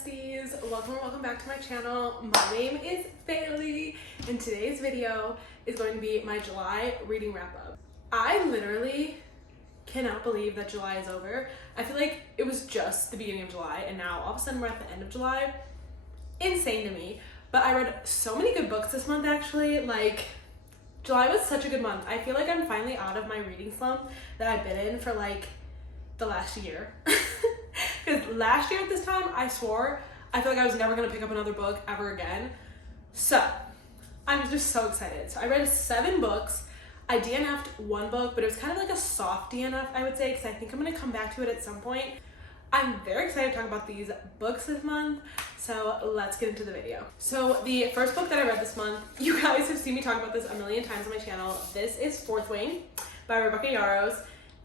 besties, welcome back to my channel. My name is Bailey and today's video is going to be my July reading wrap up. I literally cannot believe that July is over. I feel like it was just the beginning of July and now all of a sudden we're at the end of July. Insane to me. But I read so many good books this month actually. Like, July was such a good month. I feel like I'm finally out of my reading slump that I've been in for like the last year. Because last year at this time, I swore I feel like I was never going to pick up another book ever again. So, I'm just so excited. So I read 7 books. I DNF'd 1 book, but it was kind of like a soft DNF, I would say, because I think I'm going to come back to it at some point. I'm very excited to talk about these books this month, so let's get into the video. So the first book that I read this month, you guys have seen me talk about this a million times on my channel. This is Fourth Wing by Rebecca Yarros,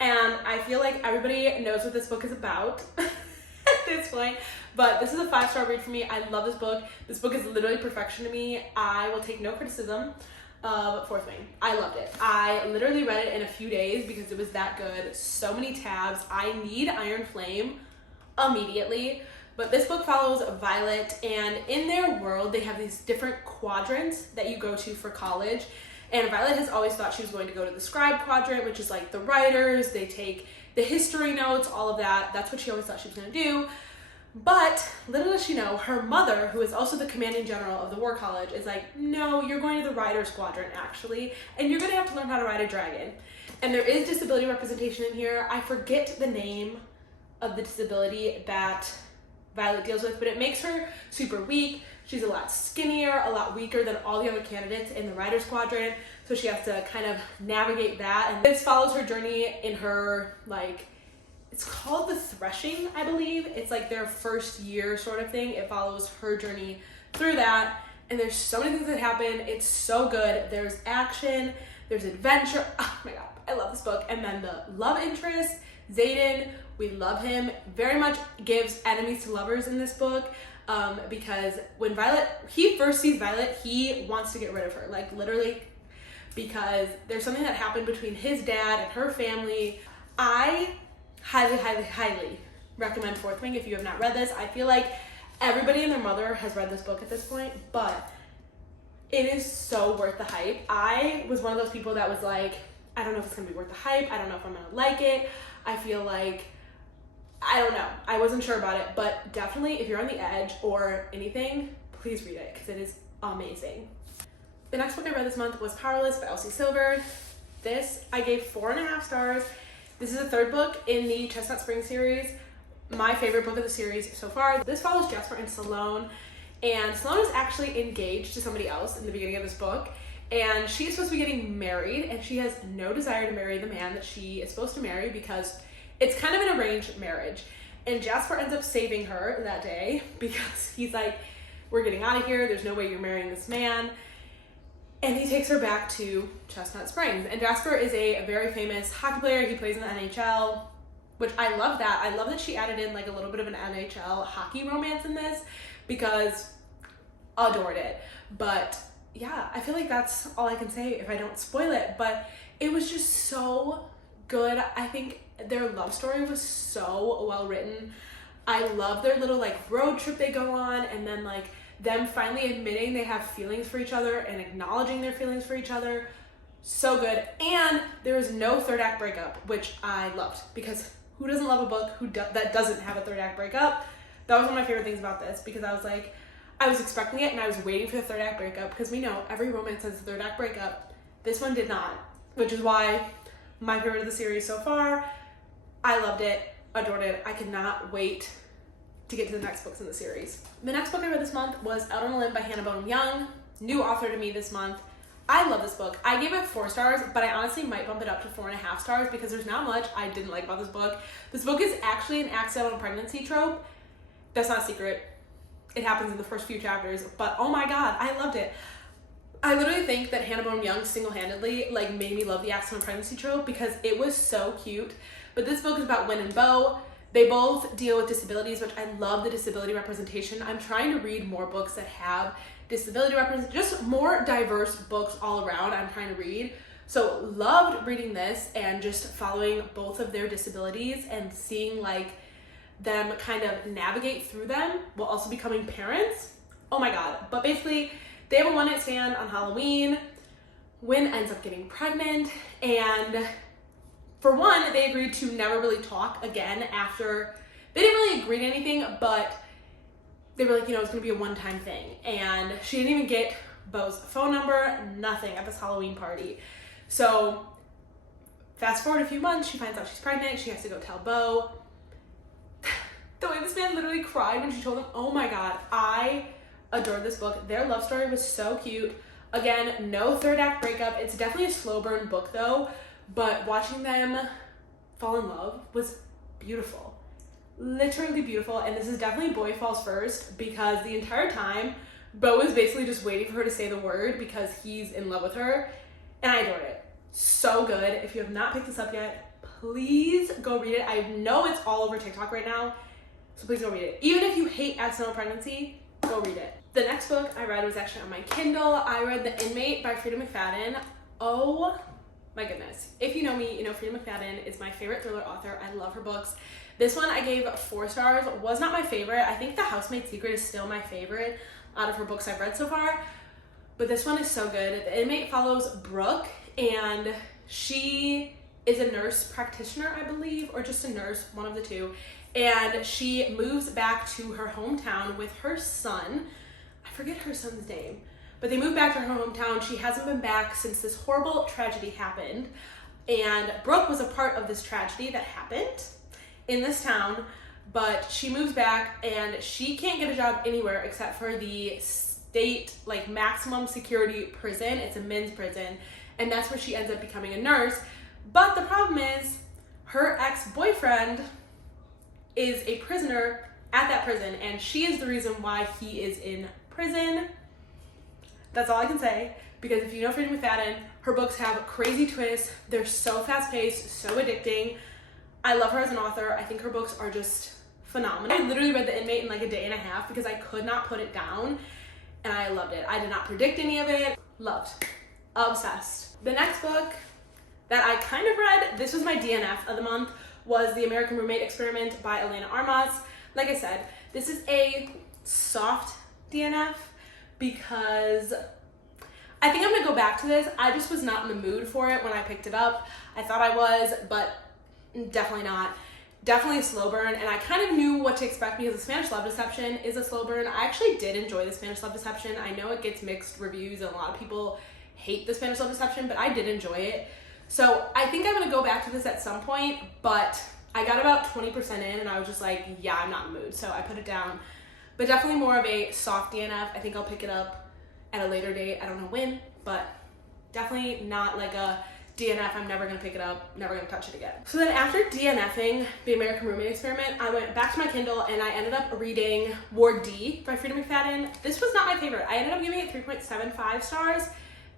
and I feel like everybody knows what this book is about at this point, but this is a 5-star read for me. I love this book. This book is literally perfection to me. I will take no criticism of Fourth Wing. I loved it. I literally read it in a few days because it was that good. So many tabs. I need Iron Flame immediately. But this book follows Violet, and in their world they have these different quadrants that you go to for college, and Violet has always thought she was going to go to the scribe quadrant, which is like the writers, they take the history notes, all of that. That's what she always thought she was going to do. But little does she know, her mother, who is also the commanding general of the war college, is like, no, you're going to the writers quadrant actually, and you're going to have to learn how to ride a dragon. And there is disability representation in here. I forget the name of the disability that Violet deals with, but it makes her super weak. She's a lot skinnier, a lot weaker than all the other candidates in the writers quadrant, so she has to kind of navigate that. And this follows her journey in her, like, it's called the threshing, I believe. It's like their first year sort of thing. It follows her journey through that, and there's so many things that happen. It's so good. There's action, there's adventure. Oh my god, I love this book. And then the love interest, Xaden, we love him. Very much gives enemies to lovers in this book, because when he first sees Violet, he wants to get rid of her, like literally, because there's something that happened between his dad and her family. I highly recommend Fourth Wing if you have not read this. I feel like everybody and their mother has read this book at this point, but it is so worth the hype. I was one of those people that was like, I don't know if it's gonna be worth the hype. I don't know if I'm gonna like it. I feel like, I don't know. I wasn't sure about it, but definitely if you're on the edge or anything, please read it because it is amazing. The next book I read this month was Powerless by Elsie Silver. This I gave 4.5 stars. This is the 3rd book in the Chestnut Spring series. My favorite book of the series so far. This follows Jasper and Sloane, and Sloane is actually engaged to somebody else in the beginning of this book, and she's supposed to be getting married, and she has no desire to marry the man that she is supposed to marry because it's kind of an arranged marriage. And Jasper ends up saving her that day because he's like, we're getting out of here. There's no way you're marrying this man. And he takes her back to Chestnut Springs. And Jasper is a very famous hockey player. He plays in the NHL, which I love that. I love that she added in like a little bit of an NHL hockey romance in this because adored it. But yeah, I feel like that's all I can say if I don't spoil it. But it was just so good. I think their love story was so well written. I love their little like road trip they go on, and then like them finally admitting they have feelings for each other and acknowledging their feelings for each other. So good. And there was no 3rd act breakup, which I loved, because who doesn't love a book that doesn't have a 3rd act breakup? That was one of my favorite things about this, because I was like, I was expecting it and I was waiting for the 3rd act breakup, because we know every romance has a 3rd act breakup. This one did not, which is why my favorite of the series so far. I loved it, adored it. I could not wait to get to the next books in the series. The next book I read this month was Out on a Limb by Hannah Bonham Young. New author to me this month. I love this book. I gave it 4 stars, but I honestly might bump it up to 4.5 stars because there's not much I didn't like about this book. This book is actually an accidental pregnancy trope. That's not a secret. It happens in the first few chapters, but oh my god, I loved it. I literally think that Hannah Bonham Young single-handedly like made me love the accidental pregnancy trope because it was so cute. But this book is about Win and Bo. They both deal with disabilities, which I love the disability representation. I'm trying to read more books that have disability representation, just more diverse books all around I'm trying to read. So loved reading this and just following both of their disabilities and seeing like them kind of navigate through them while also becoming parents. Oh my God. But basically, they have a one-night stand on Halloween. Wynn ends up getting pregnant, and for one, they agreed to never really talk again after. They didn't really agree to anything, but they were like, you know, it's gonna be a one-time thing. And she didn't even get Beau's phone number, nothing at this Halloween party. So fast forward a few months, she finds out she's pregnant. She has to go tell Beau. The way this man literally cried when she told him, oh my God, I adored this book. Their love story was so cute. Again, no third act breakup. It's definitely a slow burn book though, but watching them fall in love was beautiful. Literally beautiful. And this is definitely boy falls first, because the entire time Beau is basically just waiting for her to say the word because he's in love with her, and I adored it. So good. If you have not picked this up yet, please go read it. I know it's all over TikTok right now, so please go read it. Even if you hate accidental pregnancy, go read it. The next book I read was actually on my Kindle. I read The Inmate by Frida McFadden. Oh my goodness. If you know me, you know Frida McFadden is my favorite thriller author. I love her books. This one I gave 4 stars. Was not my favorite. I think The Housemaid's Secret is still my favorite out of her books I've read so far. But this one is so good. The Inmate follows Brooke, and she is a nurse practitioner, I believe, or just a nurse, one of the two. And she moves back to her hometown with her son. I forget her son's name, but they moved back to her hometown. She hasn't been back since this horrible tragedy happened. And Brooke was a part of this tragedy that happened in this town, but she moves back and she can't get a job anywhere except for the state, like, maximum security prison. It's a men's prison, and that's where she ends up becoming a nurse. But the problem is her ex-boyfriend is a prisoner at that prison, and she is the reason why he is in prison. That's all I can say, because if you know Frida McFadden, her books have crazy twists. They're so fast-paced, so addicting. I love her as an author. I think her books are just phenomenal. I literally read The Inmate in like a day and a half because I could not put it down, and I loved it. I did not predict any of it. Loved. Obsessed. The next book that I kind of read, this was my DNF of the month, was The American Roommate Experiment by Elena Armas. Like I said, this is a soft DNF because I think I'm gonna go back to this. I just was not in the mood for it when I picked it up. I thought I was, but definitely not. Definitely a slow burn, and I kind of knew what to expect because The Spanish Love Deception is a slow burn. I actually did enjoy The Spanish Love Deception. I know it gets mixed reviews and a lot of people hate The Spanish Love Deception, but I did enjoy it. So I think I'm gonna go back to this at some point, but I got about 20% in and I was just like, yeah, I'm not in the mood. So I put it down, but definitely more of a soft DNF. I think I'll pick it up at a later date. I don't know when, but definitely not like a DNF. I'm never gonna pick it up, never gonna touch it again. So then after DNFing The American Roommate Experiment, I went back to my Kindle and I ended up reading Ward D by Frida McFadden. This was not my favorite. I ended up giving it 3.75 stars.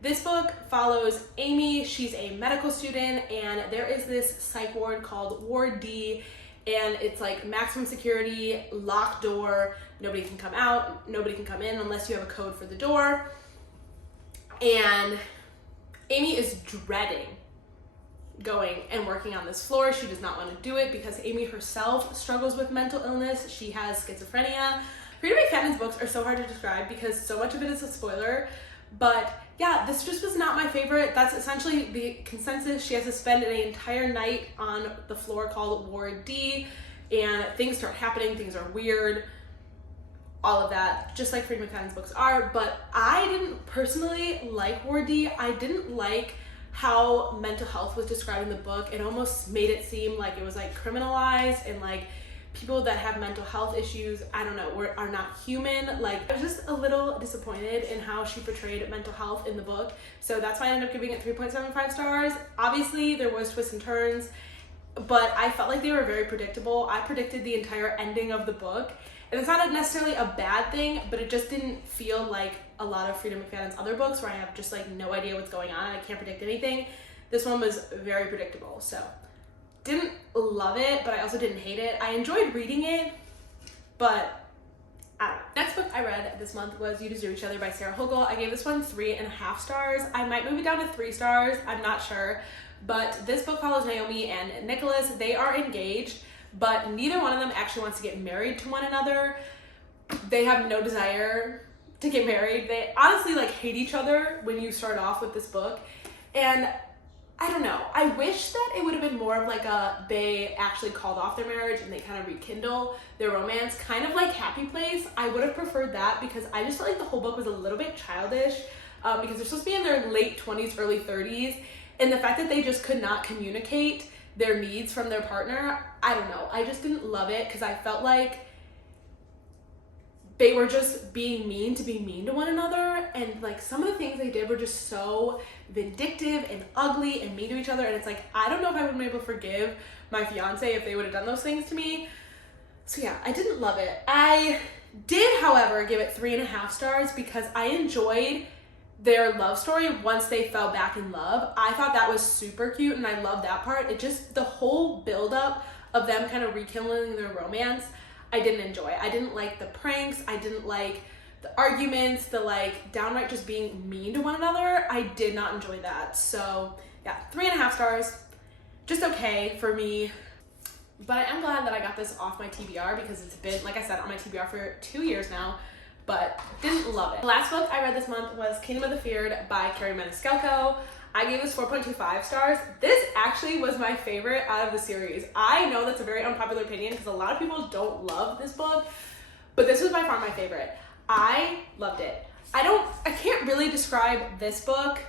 This book follows Amy. She's a medical student, and there is this psych ward called Ward D, and it's like maximum security, locked door, nobody can come out, nobody can come in unless you have a code for the door. And Amy is dreading going and working on this floor. She does not want to do it because Amy herself struggles with mental illness. She has schizophrenia. Frida McFadden's books are so hard to describe because so much of it is a spoiler, but yeah, this just was not my favorite. That's essentially the consensus. She has to spend an entire night on the floor called Ward D, and things start happening, things are weird, all of that, just like Frida McFadden's books are. But I didn't personally like Ward D. I didn't like how mental health was described in the book. It almost made it seem like it was like criminalized, and like people that have mental health issues, I don't know, are not human. Like, I was just a little disappointed in how she portrayed mental health in the book. So that's why I ended up giving it 3.75 stars. Obviously, there was twists and turns, but I felt like they were very predictable. I predicted the entire ending of the book, and it's not necessarily a bad thing, but it just didn't feel like a lot of Frida McFadden's other books where I have just like no idea what's going on and I can't predict anything. This one was very predictable, so didn't love it, but I also didn't hate it. I enjoyed reading it, but I don't know. Next book I read this month was You Deserve Each Other by Sarah Hogle. I gave this one 3.5 stars. I might move it down to 3 stars, I'm not sure. But this book follows Naomi and Nicholas. They are engaged, but neither one of them actually wants to get married to one another. They have no desire to get married. They honestly like hate each other when you start off with this book. And I don't know, I wish that it would have been more of like a they actually called off their marriage and they kind of rekindle their romance, kind of like Happy Place. I would have preferred that because I just felt like the whole book was a little bit childish because they're supposed to be in their late 20s, early 30s, and the fact that they just could not communicate their needs from their partner, I don't know, I just didn't love it because I felt like they were just being mean to be mean to one another, and like some of the things they did were just so vindictive and ugly and mean to each other, and it's like I don't know if I would have been able to forgive my fiance if they would have done those things to me. So yeah, I didn't love it. I did, however, give it 3.5 stars because I enjoyed their love story once they fell back in love. I thought that was super cute and I loved that part. It just, the whole buildup of them kind of rekindling their romance, I didn't enjoy. I didn't like the pranks. I didn't like the arguments, the like downright just being mean to one another. I did not enjoy that. So yeah, 3.5 stars, just okay for me. But I am glad that I got this off my TBR because it's been, like I said, on my TBR for 2 years now, but didn't love it. The last book I read this month was Kingdom of the Feared by Carrie Maniscalco. I gave this 4.25 stars. This actually was my favorite out of the series. I know that's a very unpopular opinion because a lot of people don't love this book, but this was by far my favorite. I loved it. I can't really describe this book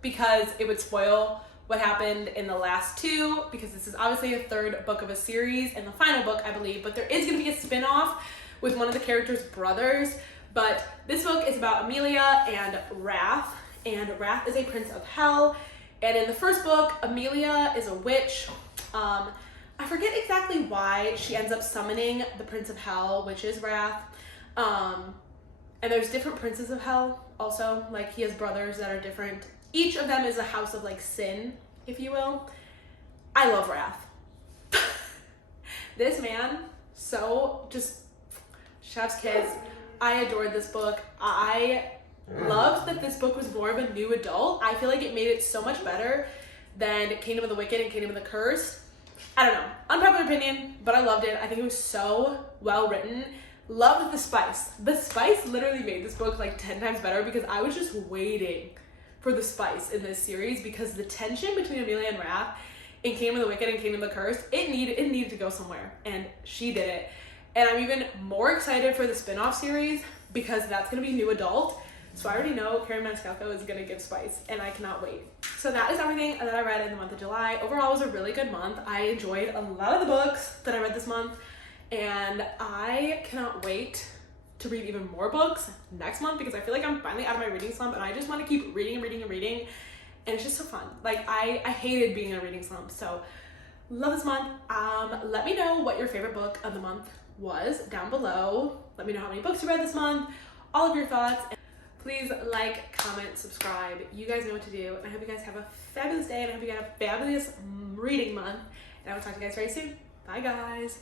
because it would spoil what happened in the last two, because this is obviously a third book of a series and the final book, I believe, but there is going to be a spin-off with one of the characters' brothers. But this book is about Amelia and Wrath, and Wrath is a prince of hell. And in the first book, Amelia is a witch. I forget exactly why she ends up summoning the prince of hell, which is Wrath. And there's different princes of hell also, like he has brothers that are different. Each of them is a house of like sin, if you will. I love Wrath. This man, so just chef's kiss. I adored this book. I loved that this book was more of a new adult. I feel like it made it so much better than Kingdom of the Wicked and Kingdom of the Cursed. I don't know, unpopular opinion, but I loved it. I think it was so well written. Loved the spice. The spice literally made this book like 10 times better because I was just waiting for the spice in this series because the tension between Amelia and Wrath in Kingdom of the Wicked and Kingdom of the Cursed, it needed to go somewhere, and she did it. And I'm even more excited for the spin-off series because that's going to be new adult. So I already know Carrie Maniscalco is going to give spice, and I cannot wait. So that is everything that I read in the month of July. Overall, it was a really good month. I enjoyed a lot of the books that I read this month, and I cannot wait to read even more books next month because I feel like I'm finally out of my reading slump, and I just want to keep reading and reading and reading, and it's just so fun. Like, I hated being in a reading slump, so love this month. Let me know what your favorite book of the month was down below. Let me know how many books you read this month, all of your thoughts. Please like, comment, subscribe. You guys know what to do. And I hope you guys have a fabulous day, and I hope you got a fabulous reading month. And I will talk to you guys very soon. Bye, guys.